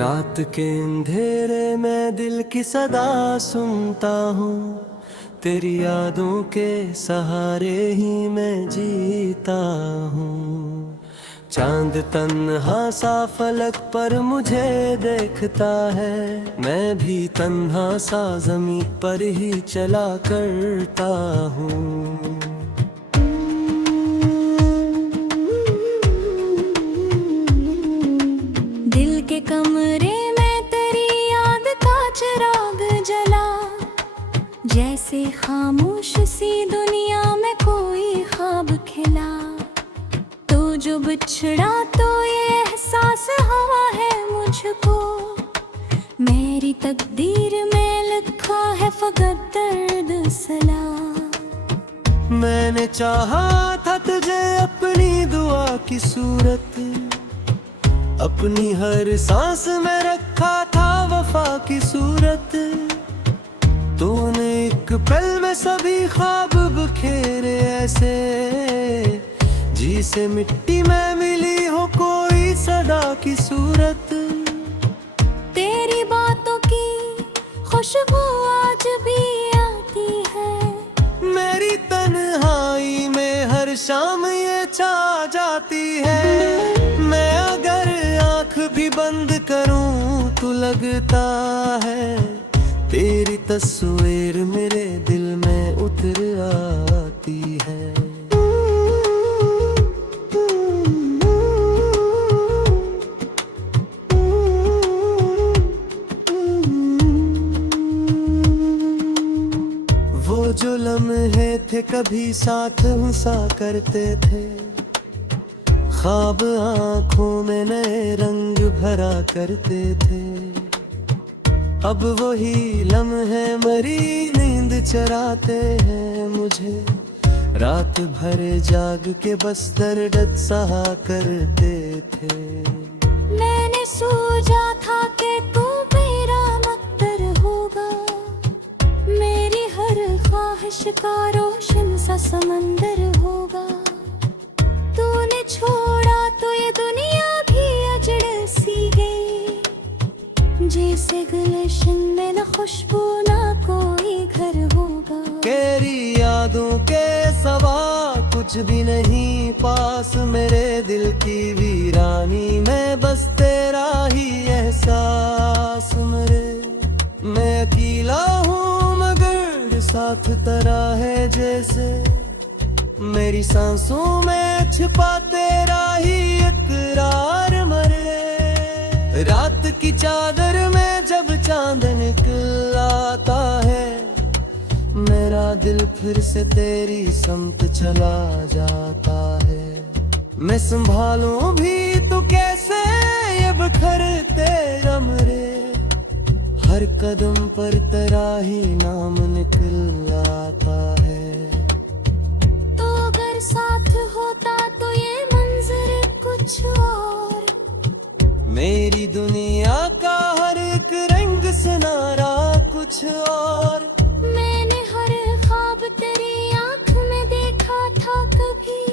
रात के अंधेरे में दिल की सदा सुनता हूँ, तेरी यादों के सहारे ही मैं जीता हूँ। चांद तन्हा सा फलक पर मुझे देखता है, मैं भी तन्हा सा ज़मीं पर ही चला करता हूँ। दिल के कमरे में तेरी याद का चिराग जला, जैसे खामोश सी दुनिया में कोई ख्वाब खिला। तो जो बिछड़ा तो ये एहसास हुआ है मुझको, मेरी तकदीर में लिखा है फकत दर्द सला। मैंने चाहा था तुझे अपनी दुआ की सूरत, अपनी हर सांस में रखा था वफा की सूरत। तूने एक पल में सभी ख्वाब बखेरे ऐसे, जिसे मिट्टी में मिली हो कोई सदा की सूरत। तेरी बातों की खुशबू आज भी आती है, मेरी तन्हाई में हर शाम ये छा जाती है। मैं अगर आँख भी बंद करूं तो लगता है तेरी तस्वीर मेरे दिल में उतर आती है। वो जो लम्हे थे कभी साथ हंसा करते थे, ख्वाब आँखों में नए रंग भरा करते थे। अब वही लम्हे मरी नींद चराते हैं मुझे, रात भर जाग के बस दर्द सहा करते थे। मैंने सोचा था कि तू मेरा मकदर होगा, मेरी हर ख्वाहिश का रोशन सा समंदर होगा। तूने छोड़ा तो ये दुनिया भी अजड़ सी गई, जैसे गुलशन में न खुशबू ना कोई घर होगा। तेरी यादों के सवा कुछ भी नहीं पास, मेरे दिल की वीरानी में बस तेरा ही एहसास मेरे। मैं अकेला हूँ मगर साथ तेरा है जैसे, मेरी सांसों में छिपा तेरा ही इकरार मरे। रात की चादर में जब चांद निकल आता है, मेरा दिल फिर से तेरी समत चला जाता है। मैं संभालूं भी तो कैसे ये बिखरते रमरे, हर कदम पर तेरा ही नाम निकल आता है। तो अगर साथ होता तो ये मंजर कुछ और, मेरी दुनिया का हर एक रंग सुनहरा कुछ और। मैंने हर ख्वाब तेरी आँख में देखा था कभी,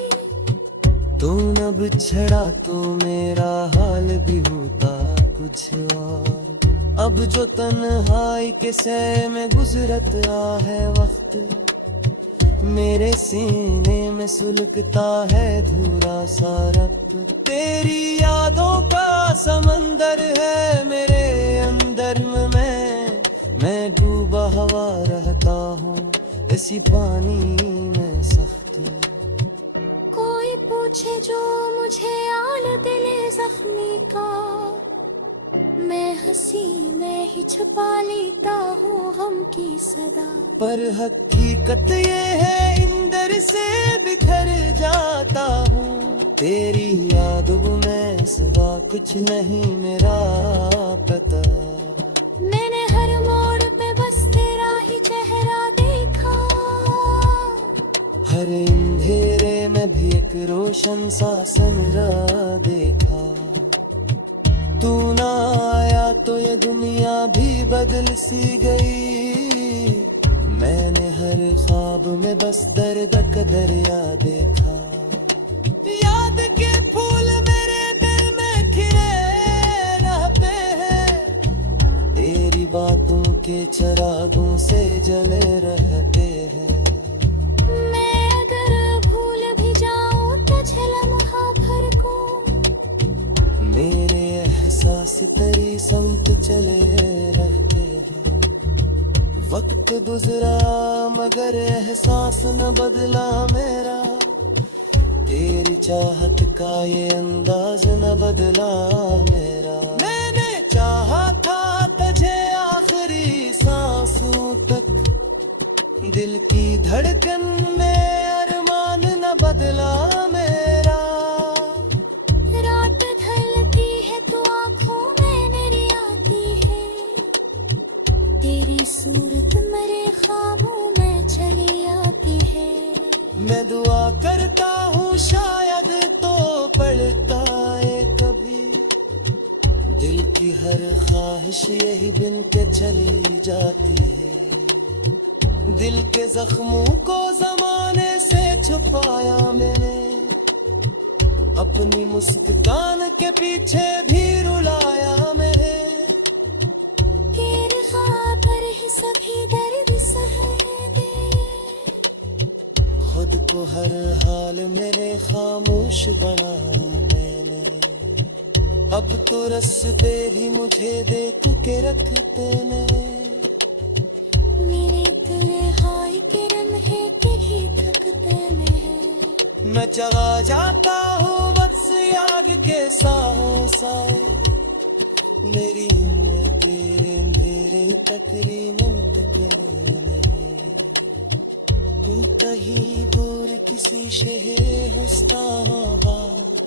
तू न बिछड़ा तो मेरा हाल भी होता कुछ और। अब जो तन्हाई के सह में गुजरत आ है वक्त, मेरे सीने में सुलगता है धूरा सा रब। तेरी यादों का समंदर है मेरे अंदर में, मैं डूबा हवा रहता हूँ इसी पानी में सख्त। कोई पूछे जो मुझे आल दिले जख्मी का, मैं हंसी में ही छुपा लेता हूँ गम की सदा। पर हकीकत ये है इंदर से बिखर जाता हूँ, तेरी यादों में सिवा कुछ नहीं मेरा पता। मैंने हर मोड़ पे बस तेरा ही चेहरा देखा, हर अंधेरे में भी एक रोशन सा सनरा देखा। तू ना आया तो ये दुनिया भी बदल सी गई, मैंने हर ख्वाब में बस दर्द का दरिया देखा। याद के फूल मेरे दिल में खिले रहते हैं, बातों के चिरागों से जले रहते हैं। मैं अगर भूल भी जाऊं तुझे लम्हा भर को, मेरे एहसास तेरी संग चले रहते हैं। वक्त गुजरा मगर एहसास न बदला मेरा, तेरी चाहत का ये अंदाज न बदला मेरा। मैंने चाहा था तुझे आखिरी सांसों तक, दिल की धड़कन में अरमान न बदला मेरा। रात ढलती है तो आँखों में मेरी आती है, तेरी सूरत मेरे ख्वाबों में चली आती है। मैं दुआ करता हूँ शायद तो पड़ता है कभी, दिल की हर ख्वाहिश यही बिन के चली जाती है। दिल के जख्मों को जमाने से छुपाया मैंने, अपनी मुस्कान के पीछे भी रुलाया मैंने। तेरी खातिर ही सभी दर्द सहे दे, खुद को हर हाल मेरे खामोश बनाया मैंने। अब तो रस्ते भी मुझे देख के रखते ने, मेरे तन्हाई के लम्हे के ही थकते में। मैं चला जाता हूँ बस आग के साए साए, मेरी तेरे मेरे तकरी मुंतकिल में। तू कहीं दूर किसी शहर हस्ताबाद,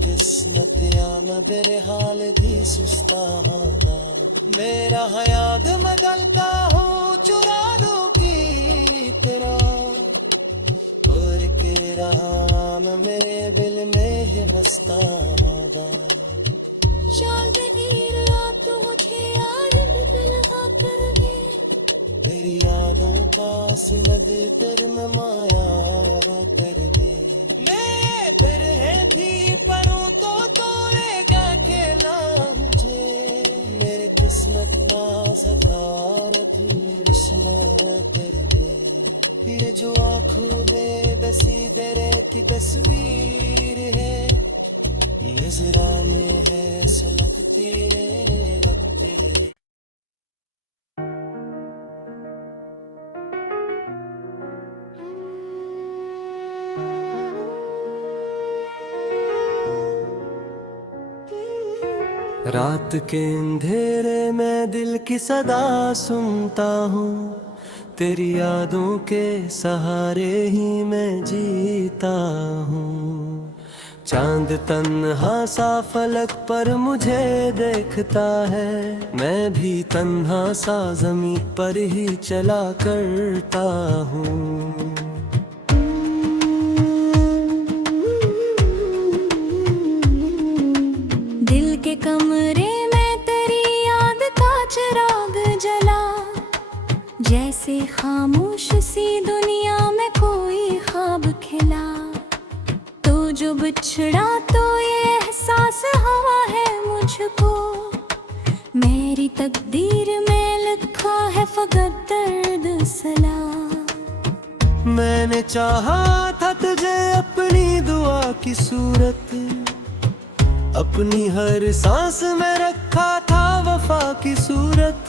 किस्मत आमद हाल भी सुस्तागा। मेरा हयात बदलता हूँ चुरा दूँ की तरह, और के राम मेरे दिल में है बस्तागा। चांद रात मुझे आज बदला कर दे, मेरी यादों का सिमद कर में माया कर दे। मैं फिर है थी परूं तो तोड़ेगा खेला मुझे, मेरे किस्मत का सगार फिर रुसवा कर दे। फिर जो आँखों में बसी दरे की तस्वीर है, नजराने है सुलगती रे वक्त रे। रात के अंधेरे में दिल की सदा सुनता हूँ, तेरी यादों के सहारे ही मैं जीता हूँ। चांद तन्हा सा फलक पर मुझे देखता है, मैं भी तन्हा सा ज़मीं पर ही चला करता हूँ। दिल के कमरे में तेरी याद का चिराग जला, जैसे खामोश सी दुनिया में कोई ख्वाब खिला। तो जो बिछड़ा तो ये एहसास हुआ है मुझको, मेरी तकदीर में लिखा है फकत दर्द सला। मैंने चाहा था तुझे अपनी दुआ की सूरत, अपनी हर सांस में रखा था वफा की सूरत।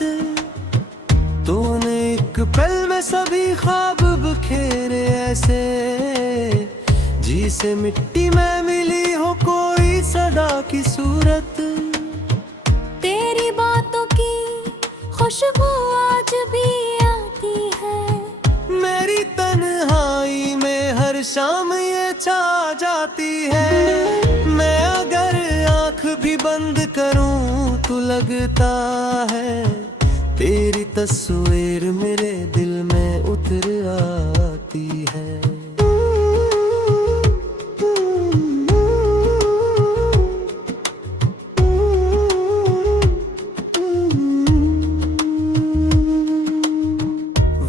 तूने एक पल में सभी ख्वाब बखेरे ऐसे, जिसे मिट्टी में मिली हो कोई सदा की सूरत। तेरी बातों की खुशबू आज भी आती है, मेरी तन्हाई में हर शाम ये छा जाती है। मैं अगर आँख भी बंद करूं तो लगता है, तेरी तस्वीर मेरे दिल में उतर आती है।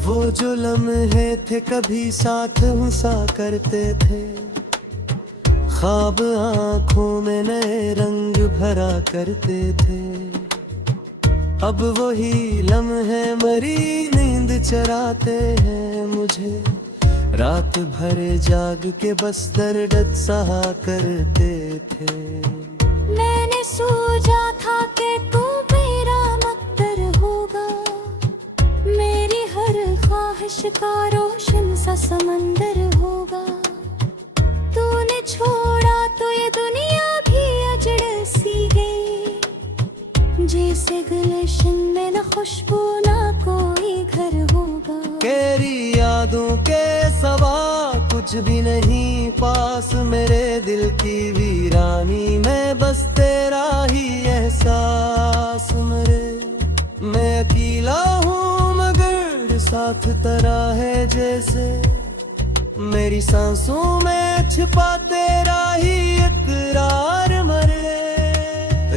वो जो लम्हे थे कभी साथ हंसा करते थे, ख्वाब आँखों में नए रंग भरा करते थे। अब वही लम्हे मरी नींद चराते हैं मुझे, रात भर जाग के बस दर्द सहा करते थे। मैंने सोचा था कि तू मेरा मक्तर होगा, मेरी हर ख्वाहिश का रोशन सा समंदर होगा। तूने छोड़ा तो ये दुनिया भी अजड़ सी गई, जैसे गुलशन में न खुशबू ना कोई घर होगा। तेरी यादों के सवा कुछ भी नहीं पास मेरे दिल की वीरानी में, बस तेरा ही एहसास मेरे। मैं अकेला हूँ मगर साथ तरह है जैसे, मेरी सांसों में छिपा तेरा ही इकरार मरे।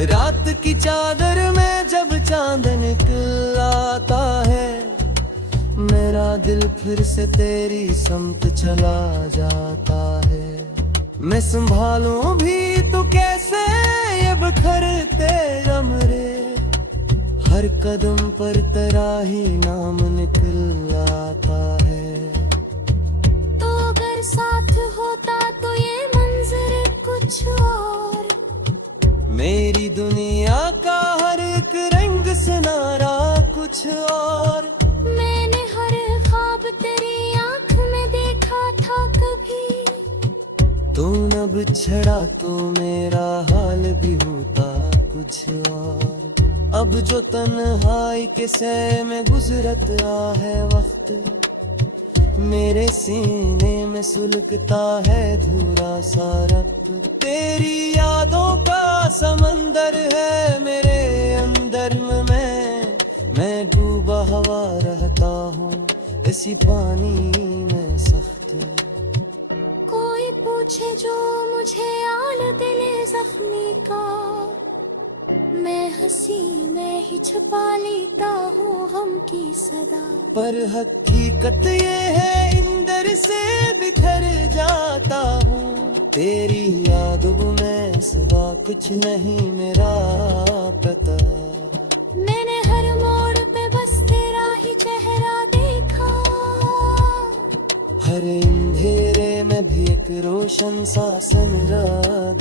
रात की चादर में जब चांद निकल आता है, मेरा दिल फिर से तेरी समत चला जाता है। मैं संभालूं भी तो कैसे ये बिखरते रमरे, हर कदम पर तेरा ही नाम निकल आता है। तो अगर साथ होता तो ये मंजर कुछ और, मेरी दुनिया का हर एक रंग सुनहरा कुछ और। मैंने हर ख्वाब तेरी आँख में देखा था कभी, तू न बिछड़ा तो मेरा हाल भी होता कुछ और। अब जो तन्हाई के सह में गुजरत है वक्त, मेरे सीने में सुलगता है धूरा सा रक्त। तेरी यादों का समंदर है मेरे अंदर में, मैं डूबा हवा रहता हूँ इसी पानी में सख्त। कोई पूछे जो मुझे आल दिले जख्मी का, मैं हंसी में ही छुपा लेता हूँ गम की सदा। पर हकीकत ये है इंदर से बिखर जाता हूँ, तेरी यादों में सिवा कुछ नहीं मेरा पता। मैंने हर मोड़ पे बस तेरा ही चेहरा देखा, हर अंधेरे में भी एक रोशन सा सनरा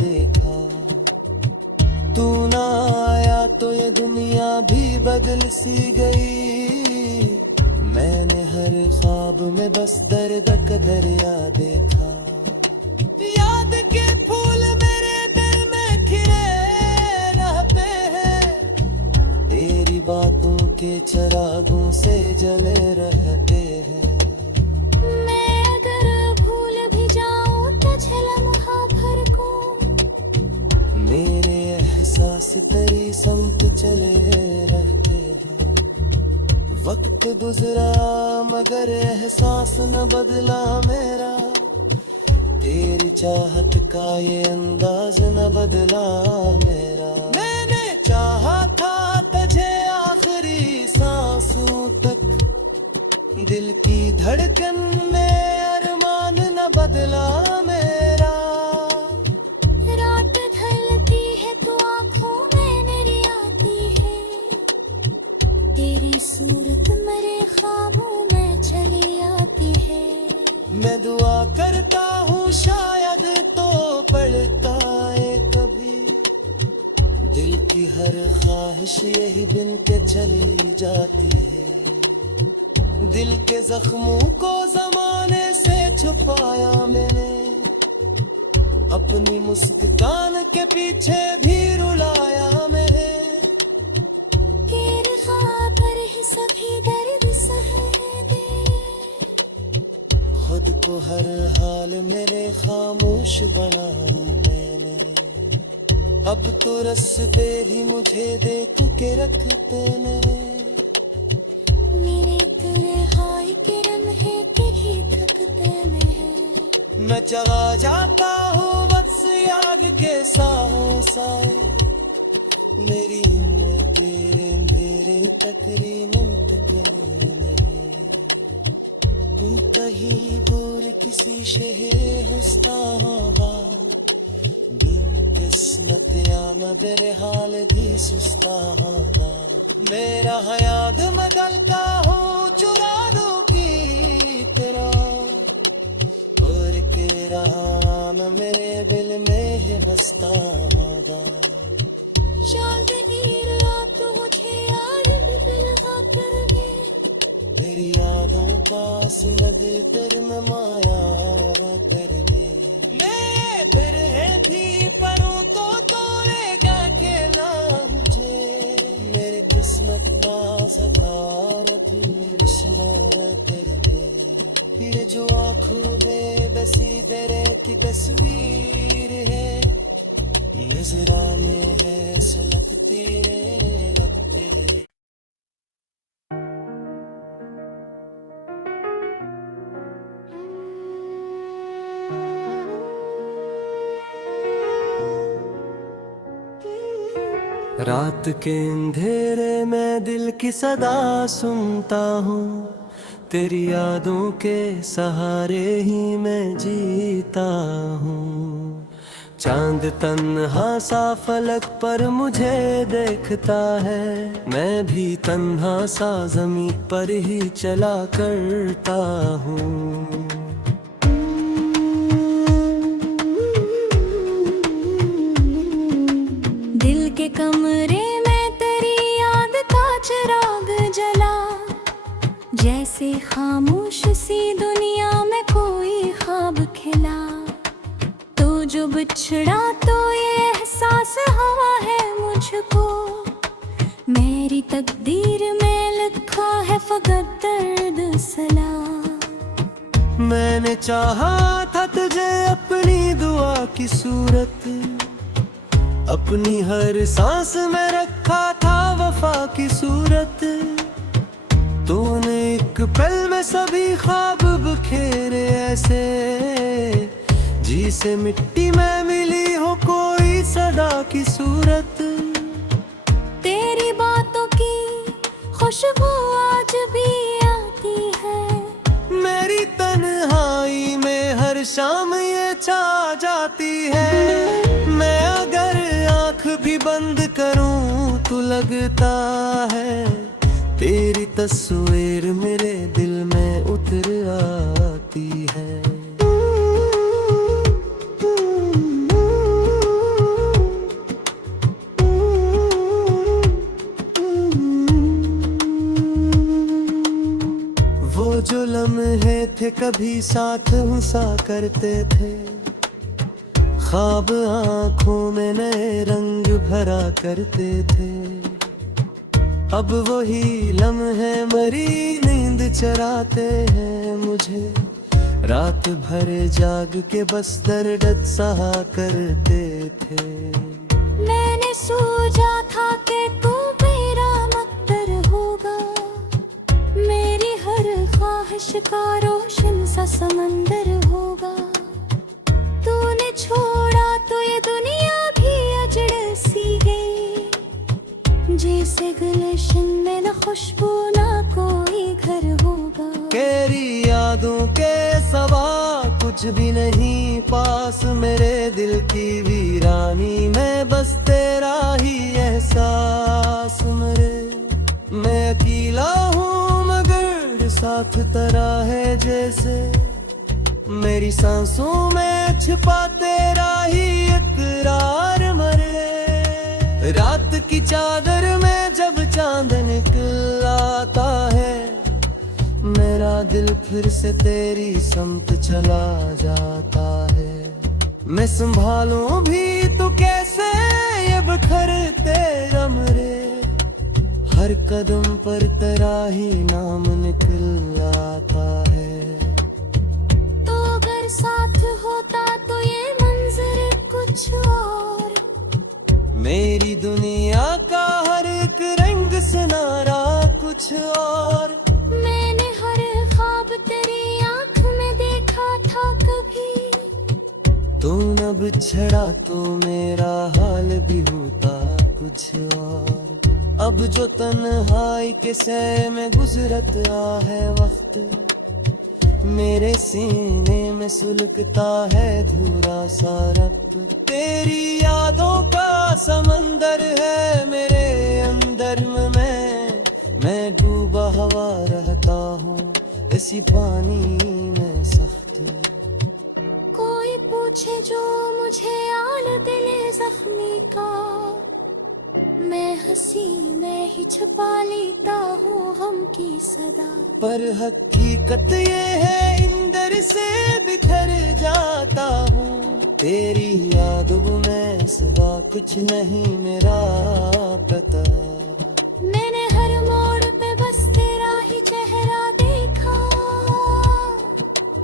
देखा। तू ना आया तो ये दुनिया भी बदल सी गई, मैंने हर ख्वाब में बस दर्द का दरिया देखा। याद के फूल मेरे दिल में खिले रहते हैं, तेरी बातों के चिरागों से जले रहते हैं। मैं अगर भूल भी जाऊं तुझे लम्हा भर को, मेरे एहसास तेरी समत चले रहते हैं। वक्त गुजरा मगर एहसास न बदला मेरा, तेरी चाहत का ये अंदाज न बदला मेरा। मैंने चाहा था तुझे आखिरी सांसों तक, दिल की धड़कन में अरमान न बदला मेरा। रात ढलती है तो आँखों में मेरी आती है, तेरी सूरत मेरे ख्वाबों में चली आती है। मैं दुआ करता हूँ शायद तो पड़ता है कभी, दिल की हर ख्वाहिश यही बिन के चली जाती है। दिल के जख्मों को जमाने से छुपाया मैंने, अपनी मुस्कान के पीछे भी रुलाया मैंने। तेरे खातर ही सभी दर्द सहे दे, खुद को हर हाल मेरे खामोश बनाया मैंने। अब तो रस्ते भी मुझे देख के रखते ने, मेरे तन्हाई के लम्हे के ही थकते में है। मैं चला जाता हूँ बस आग के साहों साए, मेरी हिम्मत तेरे मेरे तकरी मुमतके में है। तू कहीं दूर किसी शहर हुस्ताबा, बिन किस्मत आमद हाल दी सुस्ताबा। मेरा याद बदलता हूँ चुरा दूँ की तेरा और के रहा मैं मेरे दिल में है बसता चांद रात मुझे आज भी दिल कर गए मेरी यादों का सुनद तेरे में माया कर दे मैं फिर है भी परूँ तो तोड़ेगा खेला मुझे मेरे किस्मत का सकारत रिश्ता कर दे फिर जो आँखों में बसी तेरे की तस्वीर है नजराने है सुलगती रे लगते रात के अंधेरे में दिल की सदा सुनता हूँ तेरी यादों के सहारे ही मैं जीता हूँ चांद तन्हा सा फलक पर मुझे देखता है मैं भी तन्हा सा ज़मीं पर ही चला करता हूँ दिल के कमरे में तेरी याद का चिराग जला जैसे खामोश सी दुनिया में कोई ख्वाब खिला तो जो बिछड़ा तो ये एहसास हवा है मुझको मेरी तकदीर में लिखा है फकत दर्द सला मैंने चाहा था तुझे अपनी दुआ की सूरत अपनी हर सांस में रखा था वफा की सूरत तूने एक पल में सभी ख्वाब बिखेरे ऐसे जिसे मिट्टी में मिली हो कोई सदा की सूरत तेरी बातों की खुशबू आज भी आती है मेरी तन्हाई में हर शाम ये छा जाती है मैं अगर आँख भी बंद करूं तो लगता है तेरी तस्वीर मेरे दिल में उतर आती है वो जो लम्हे थे कभी साथ हंसा करते थे ख्वाब आँखों में नए रंग भरा करते थे अब वही लम्हे मरी नींद चराते हैं मुझे रात भर जाग के बस दर्द सहा करते थे मैंने सोचा था कि तू मेरा मकदर होगा मेरी हर ख्वाहिश का रोशन सा समंदर होगा तूने छोड़ा तो ये दुनिया भी अजड़ सी गई जैसे गुलशन में न खुशबू ना कोई घर होगा तेरी यादों के सवा कुछ भी नहीं पास मेरे दिल की वीरानी में बस तेरा ही एहसास मेरे मैं अकेला हूँ मगर साथ तेरा है जैसे मेरी सांसों में छिपा तेरा ही इकरार मरे रात की चादर में जब चांद निकल आता है मेरा दिल फिर से तेरी समत चला जाता है मैं संभालूं भी तो कैसे ये बिखरते रमरे हर कदम पर तेरा ही नाम निकल आता है तो अगर साथ होता तो ये मंजर कुछ और मेरी दुनिया का हर एक रंग सुनहरा कुछ और मैंने हर ख्वाब तेरी आँख में देखा था कभी तू न बिछड़ा तो मेरा हाल भी होता कुछ और अब जो तन्हाई के सह में गुजरत आ है वक्त मेरे सीने में सुलगता है धूरा सा रब। तेरी यादों का समंदर है मेरे अंदर में, मैं डूबा हवा रहता हूँ इसी पानी में सख्त। कोई पूछे जो मुझे आल दिले जख्मी का, मैं हंसी में ही छुपा लेता हूँ गम की सदा। पर हकीकत ये है इंदर से बिखर जाता हूँ तेरी यादों में सिवा कुछ नहीं मेरा पता। मैंने हर मोड़ पे बस तेरा ही चेहरा देखा,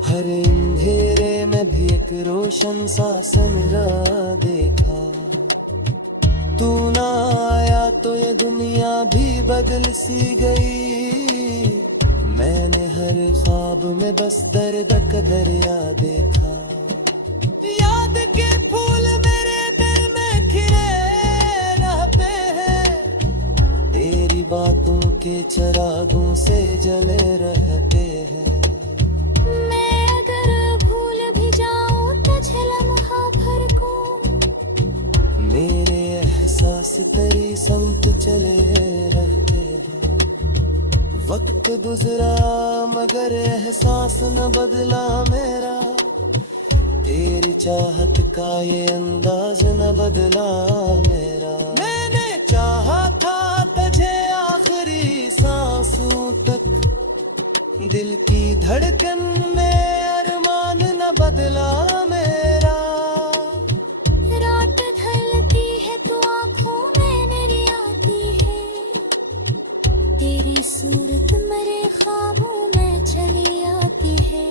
हर अंधेरे में भी एक रोशन सा सनरा देखा। तू ना आया तो ये दुनिया भी बदल सी गई। मैंने हर ख्वाब में बस दर्द का दरिया देखा। याद के फूल मेरे दिल में खिले रहते हैं, तेरी बातों के चिरागों से जले रहते हैं। मैं अगर भूल भी जाऊं तुझे लम्हा भर को, मेरे एहसास तेरी संग चले रहते हैं। वक्त गुजरा मगर एहसास न बदला मेरा, तेरी चाहत का ये अंदाज न बदला मेरा। मैंने चाहा था तुझे आखिरी सांसों तक, दिल की धड़कन में अरमान न बदला मेरा। रात ढलती है तो आँखों में मेरी आती है, तेरी सूरत मेरे ख्वाबों में चली आती है।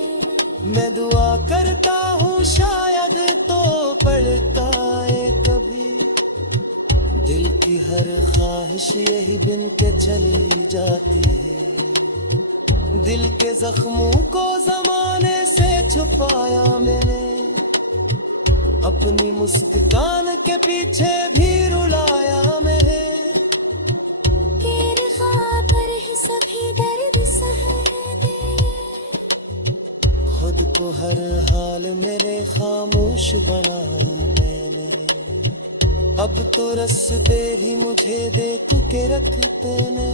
मैं दुआ करता हूँ शायद तो पड़ता है कभी, दिल की हर ख्वाहिश यही बिन के चली जाती है। दिल के जख्मों को जमाने से छुपाया मैंने, अपनी मुस्कान के पीछे भी रुलाया मैंने। तेरे खातर ही सभी दर्द सहे दे, खुद को हर हाल मेरे खामोश बनाया मैंने। अब तो रस्ते भी मुझे देख के रखते ने,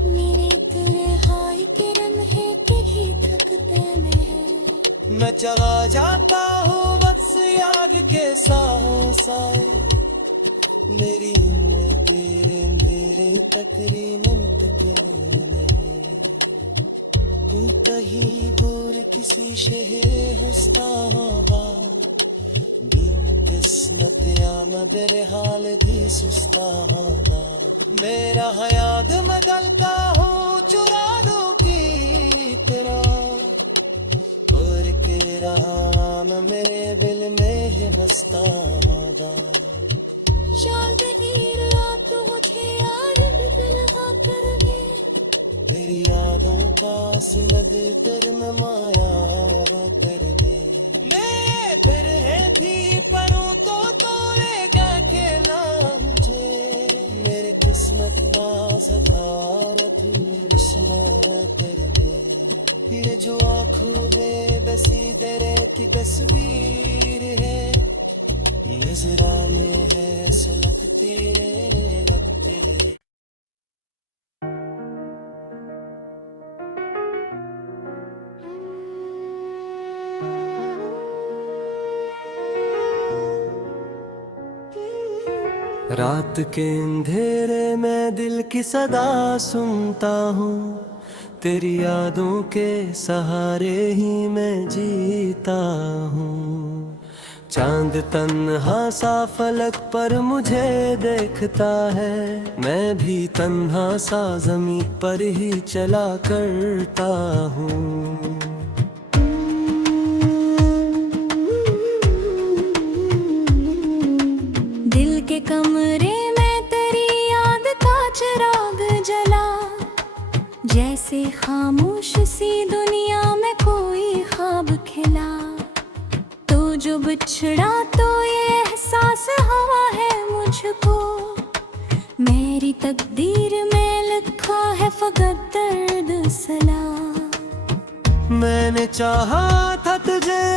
मेरे तेरे हाय के लम्हे के ही थकते में है। मैं चला जाता हूँ बस याद के साहों साए, मेरी उम्र तेरे अंधेरे तकरीबन टुकड़े में है। तू कहीं दूर किसी शहर हस्ताबाद, किस्मत आमद हाल दी सुस्तादा। मेरा हयात मैं दलता हूँ चुरा दो की तरह, और तेरा नाम मेरे दिल में है बस्तादा। चांदनी रात मुझे याद दिलवा कर दे, मेरी यादों का सुलग कर मैं माया कर दे। मैं फिर है भी परूं तो तोड़ेगा खेला मुझे, मेरे किस्मत का सकार फिर रुसवा कर दे। फिर जो आँखों में बसी दरे की तस्वीर है, नजरा में है सुलगती रे लगते। रात के अंधेरे में दिल की सदा सुनता हूँ, तेरी यादों के सहारे ही मैं जीता हूँ। चांद तन्हा सा फलक पर मुझे देखता है, मैं भी तन्हा सा ज़मीन पर ही चला करता हूँ। दिल के कमरे में तेरी याद का चिराग जला, जैसे खामोश सी दुनिया में कोई ख्वाब खिला। तो जो बिछड़ा तो ये एहसास हुआ है मुझको, मेरी तकदीर में लिखा है फकत दर्द सला। मैंने चाहा था तुझे